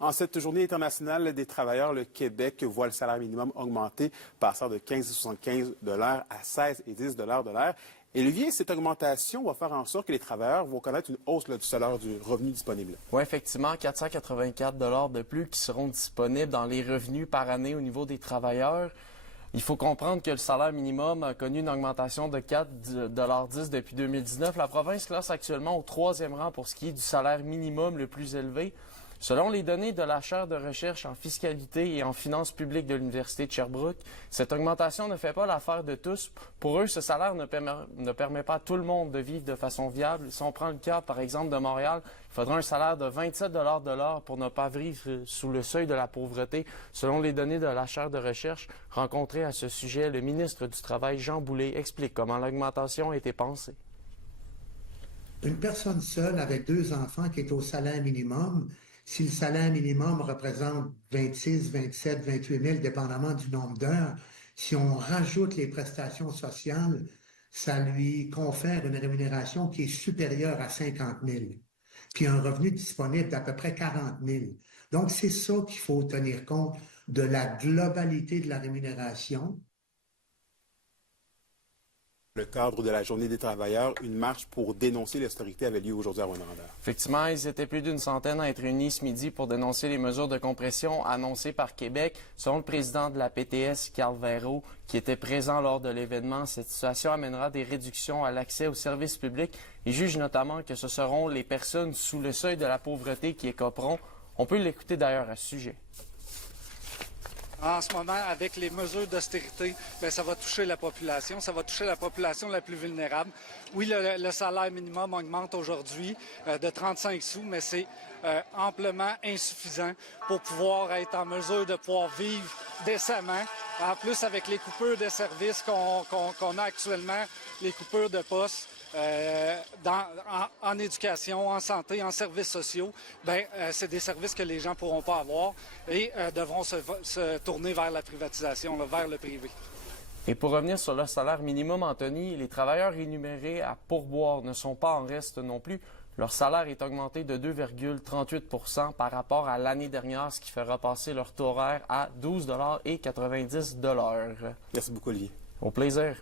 En cette journée internationale des travailleurs, le Québec voit le salaire minimum augmenter, passant de 15,75 $ à 16,10 $ de l'heure. Et Olivier, cette augmentation va faire en sorte que les travailleurs vont connaître une hausse du salaire du revenu disponible. Oui, effectivement, 484 $ de plus qui seront disponibles dans les revenus par année au niveau des travailleurs. Il faut comprendre que le salaire minimum a connu une augmentation de 4,10 $ depuis 2019. La province classe actuellement au 3e rang pour ce qui est du salaire minimum le plus élevé. Selon les données de la chaire de recherche en fiscalité et en finances publiques de l'Université de Sherbrooke, cette augmentation ne fait pas l'affaire de tous. Pour eux, ce salaire ne permet pas à tout le monde de vivre de façon viable. Si on prend le cas, par exemple, de Montréal, il faudra un salaire de 27 $ de l'heure pour ne pas vivre sous le seuil de la pauvreté. Selon les données de la chaire de recherche rencontrée à ce sujet, le ministre du Travail, Jean Boulet, explique comment l'augmentation a été pensée. Une personne seule avec 2 enfants qui est au salaire minimum, si le salaire minimum représente 26, 27, 28 000, dépendamment du nombre d'heures, si on rajoute les prestations sociales, ça lui confère une rémunération qui est supérieure à 50 000, puis un revenu disponible d'à peu près 40 000. Donc, c'est ça qu'il faut tenir compte de la globalité de la rémunération. Le cadre de la Journée des travailleurs, une marche pour dénoncer l'austérité avait lieu aujourd'hui à Rwanda. Effectivement, ils étaient plus d'une centaine à être réunis ce midi pour dénoncer les mesures de compression annoncées par Québec. Selon le président de la PTS, Carl Véro, qui était présent lors de l'événement, cette situation amènera des réductions à l'accès aux services publics. Il juge notamment que ce seront les personnes sous le seuil de la pauvreté qui écoperont. On peut l'écouter d'ailleurs à ce sujet. En ce moment, avec les mesures d'austérité, ça va toucher la population. Ça va toucher la population la plus vulnérable. Oui, le salaire minimum augmente aujourd'hui de 35 sous, mais c'est amplement insuffisant pour pouvoir être en mesure de pouvoir vivre décemment. En plus, avec les coupures de services qu'on a actuellement, les coupures de postes, en éducation, en santé, en services sociaux, c'est des services que les gens ne pourront pas avoir et devront se tourner vers la privatisation, vers le privé. Et pour revenir sur le salaire minimum, Anthony, les travailleurs énumérés à pourboire ne sont pas en reste non plus. Leur salaire est augmenté de 2,38 % par rapport à l'année dernière, ce qui fera passer leur taux horaire à 12,90 $. Merci beaucoup, Olivier. Au plaisir.